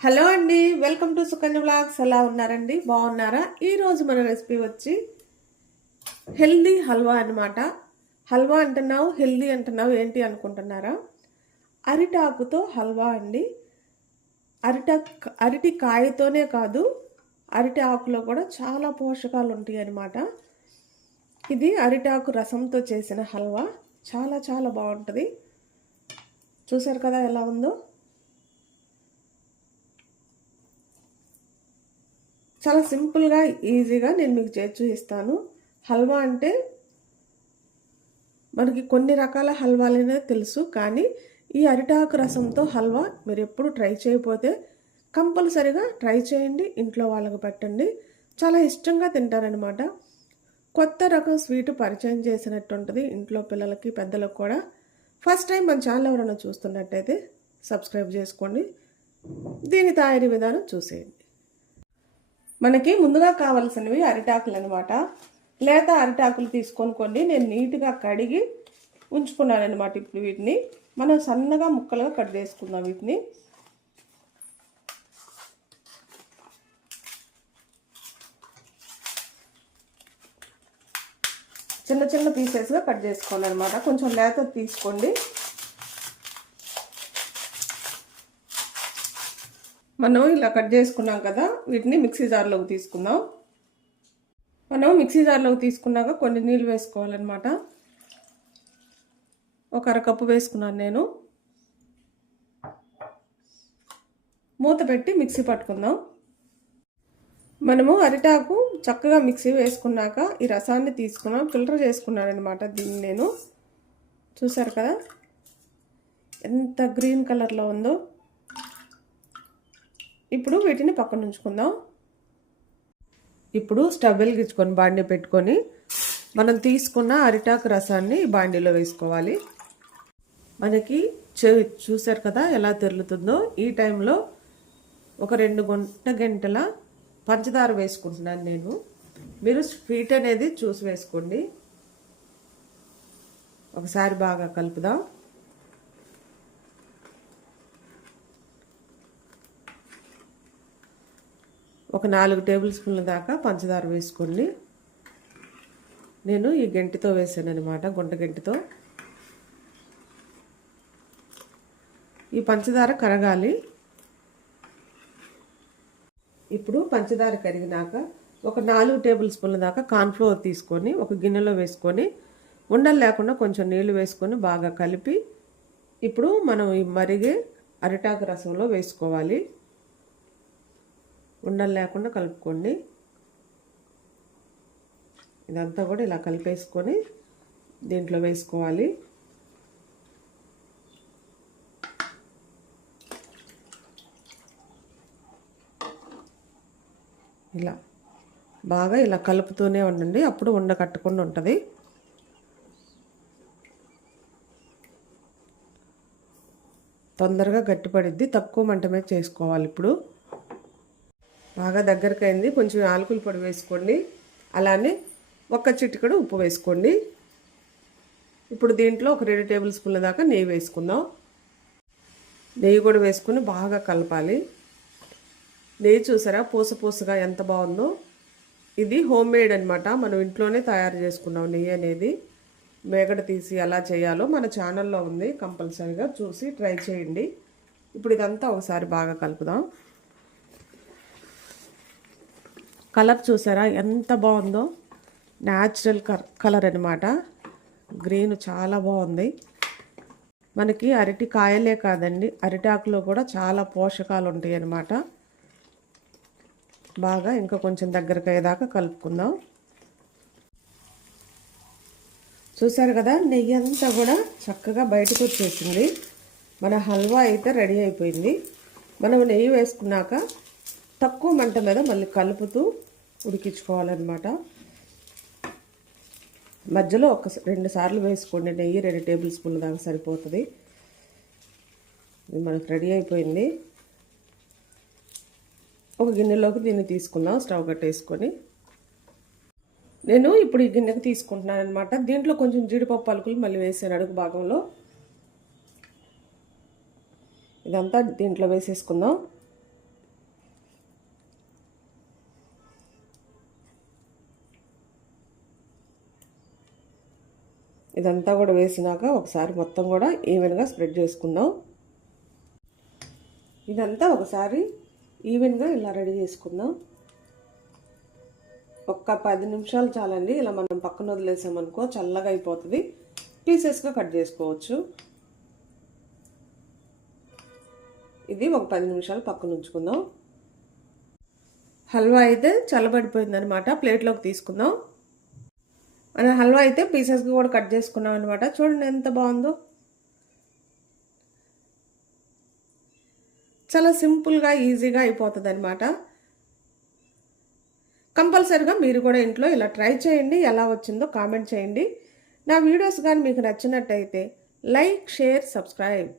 Hello అండి welcome to Sukanya blogs ఎలా ఉన్నారండి? బాగున్నారా? ఈరోజు మన రెసిపీ వచ్చి హెల్దీ హల్వా అనమాట హల్వా అంటున్నావు హెల్దీ అంటున్నావు ఏంటి అనుకుంటున్నారా? అరిటాకుతో హల్వా అండి. అరిట అరటి కాయతోనే కాదు అరటి ఆకులో కూడా చాలా పోషకాలు ఉంటాయి అన్నమాట. ఇది అరిటాకు రసంతో చేసిన హల్వా. చాలా చాలా బాగుంటుంది. చూసారు కదా ఎలా ఉందో? చాలా సింపుల్గా ఈజీగా నేను మీకు చేసి చూపిస్తాను. హల్వా అంటే మనకి కొన్ని రకాల హల్వాలనే తెలుసు కానీ ఈ అరిటాకు రసంతో హల్వా మీరు ఎప్పుడు ట్రై చేయకపోతే కంపల్సరిగా ట్రై చేయండి ఇంట్లో వాళ్ళకి పెట్టండి. చాలా ఇష్టంగా తింటారనమాట కొత్త రకం స్వీట్ పరిచయం చేసినట్టు ఉంటుంది ఇంట్లో పిల్లలకి పెద్దలకు కూడా. ఫస్ట్ టైం మన ఛానల్ ఎవరైనా చూస్తున్నట్టయితే సబ్స్క్రైబ్ చేసుకోండి. దీని తయారీ విధానం చూసేయండి. మనకి ముందుగా కావలసినవి అరిటాకులు అనమాట లేత అరిటాకులు తీసుకొని కొన్ని నేను నీట్గా కడిగి ఉంచుకున్నాను అనమాట ఇప్పుడు వీటిని. మనం సన్నగా ముక్కలుగా కట్ చేసుకుందాం వీటిని. చిన్న చిన్న పీసెస్గా కట్ చేసుకోవాలన్నమాట. కొంచెం లేత తీసుకోండి. మనం ఇలా కట్ చేసుకున్నాం కదా వీటిని మిక్సీ జార్లోకి తీసుకుందాం. మనం మిక్సీ జార్లోకి తీసుకున్నాక కొన్ని నీళ్ళు వేసుకోవాలన్నమాట. ఒక అరకప్పు వేసుకున్నాను నేను. మూత పెట్టి మిక్సీ పట్టుకుందాం. మనము అరిటాకు చక్కగా మిక్సీ వేసుకున్నాక ఈ రసాన్ని తీసుకున్నాం. ఫిల్టర్ చేసుకున్నాను అనమాట దీన్ని నేను. చూసారు కదా? ఎంత గ్రీన్ కలర్లో ఉందో. ఇప్పుడు వీటిని పక్కన ఉంచుకుందాం. ఇప్పుడు స్టవ్ వెలిగించుకొని బాండీ పెట్టుకొని మనం తీసుకున్న అరిటాకు రసాన్ని బాండీలో వేసుకోవాలి. మనకి చూసారు కదా ఎలా తెరులుతుందో? ఈ టైంలో ఒక రెండు గంట గంటల పంచదార వేసుకుంటున్నాను నేను. మీరు స్వీట్ అనేది చూసి వేసుకోండి. ఒకసారి బాగా కలుపుదాం. ఒక నాలుగు టేబుల్ స్పూన్ల దాకా పంచదార వేసుకోండి. నేను ఈ గంటితో వేసాను అనమాట గుంట గంటితో. ఈ పంచదార కరగాలి. ఇప్పుడు పంచదార కరిగినాక ఒక నాలుగు టేబుల్ స్పూన్ల దాకా కార్న్ఫ్లోర్ తీసుకొని ఒక గిన్నెలో వేసుకొని ఉండలు లేకుండా కొంచెం నీళ్ళు వేసుకొని బాగా కలిపి ఇప్పుడు మనం ఈ మరిగే అరిటాకు రసంలో వేసుకోవాలి. ఉండలు లేకుండా కలుపుకోండి. ఇదంతా కూడా ఇలా కలిపేసుకొని దీంట్లో వేసుకోవాలి. ఇలా బాగా ఇలా కలుపుతూనే ఉండండి. అప్పుడు ఉండ కట్టకుండా ఉంటుంది. తొందరగా గట్టిపడిద్ది. తక్కువ మంట మీద చేసుకోవాలి ఇప్పుడు. బాగా దగ్గరకు అయింది కొంచెం ఆలుకుల పొడి వేసుకోండి. అలానే ఒక్క చిటికడు ఉప్పు వేసుకోండి. ఇప్పుడు దీంట్లో ఒక రెండు టేబుల్ స్పూన్ల దాకా నెయ్యి వేసుకుందాం. నెయ్యి కూడా వేసుకుని బాగా కలపాలి. నెయ్యి చూసారా? పూస పూసగా ఎంత బాగుందో. ఇది హోమ్ మేడ్ అనమాట మనం ఇంట్లోనే తయారు చేసుకున్నాం నెయ్యి అనేది. మేగడ తీసి ఎలా చేయాలో మన ఛానల్లో ఉంది. కంపల్సరీగా చూసి ట్రై చేయండి. ఇప్పుడు ఇదంతా ఒకసారి బాగా కలుపుదాం. కలర్ చూసారా? ఎంత బాగుందో? న్యాచురల్ కలర్ అనమాట గ్రీన్ చాలా బాగుంది. మనకి అరటి కాయలే కాదండి. అరిటాకులో కూడా చాలా పోషకాలు ఉంటాయి అన్నమాట. బాగా ఇంకా కొంచెం దగ్గరకు అయ్యేదాకా కలుపుకుందాం. చూసారు కదా? నెయ్యి అంతా కూడా చక్కగా బయటకు వచ్చేసింది. మన హల్వా అయితే రెడీ అయిపోయింది. మనం నెయ్యి వేసుకున్నాక తక్కువ మంట మీద మళ్ళీ కలుపుతూ ఉడికించుకోవాలన్నమాట. మధ్యలో ఒక రెండు సార్లు వేసుకోండి. నెయ్యి రెండు టేబుల్ స్పూన్ల దాకా సరిపోతుంది. ఇది మనకు రెడీ అయిపోయింది. ఒక గిన్నెలోకి దీన్ని తీసుకుందాం స్టవ్ కట్టేసుకొని. నేను ఇప్పుడు ఈ గిన్నెకి తీసుకుంటున్నాను అనమాట దీంట్లో కొంచెం జీడిపప్పు అలుకులు మళ్ళీ వేసాను అడుగు భాగంలో. ఇదంతా దీంట్లో వేసేసుకుందాం. ఇదంతా కూడా వేసినాక ఒకసారి మొత్తం కూడా ఈవెన్గా స్ప్రెడ్ చేసుకుందాం. ఇదంతా ఒకసారి ఈవెన్గా ఇలా రెడీ చేసుకుందాం. ఒక్క పది నిమిషాలు చాలండి ఇలా మనం పక్కన వదిలేసామనుకో చల్లగా అయిపోతుంది. పీసెస్గా కట్ చేసుకోవచ్చు. ఇది ఒక పది నిమిషాలు పక్కన ఉంచుకుందాం. హల్వా అయితే చల్లబడిపోయిందనమాట ప్లేట్లోకి తీసుకుందాం. మన హల్వా అయితే పీసెస్కి కూడా కట్ చేసుకున్నాం అనమాట చూడండి ఎంత బాగుందో. చాలా సింపుల్గా ఈజీగా అయిపోతుంది అనమాట కంపల్సరిగా మీరు కూడా ఇంట్లో ఇలా ట్రై చేయండి ఎలా వచ్చిందో కామెంట్ చేయండి. నా వీడియోస్ కానీ మీకు నచ్చినట్టయితే లైక్ షేర్ సబ్స్క్రైబ్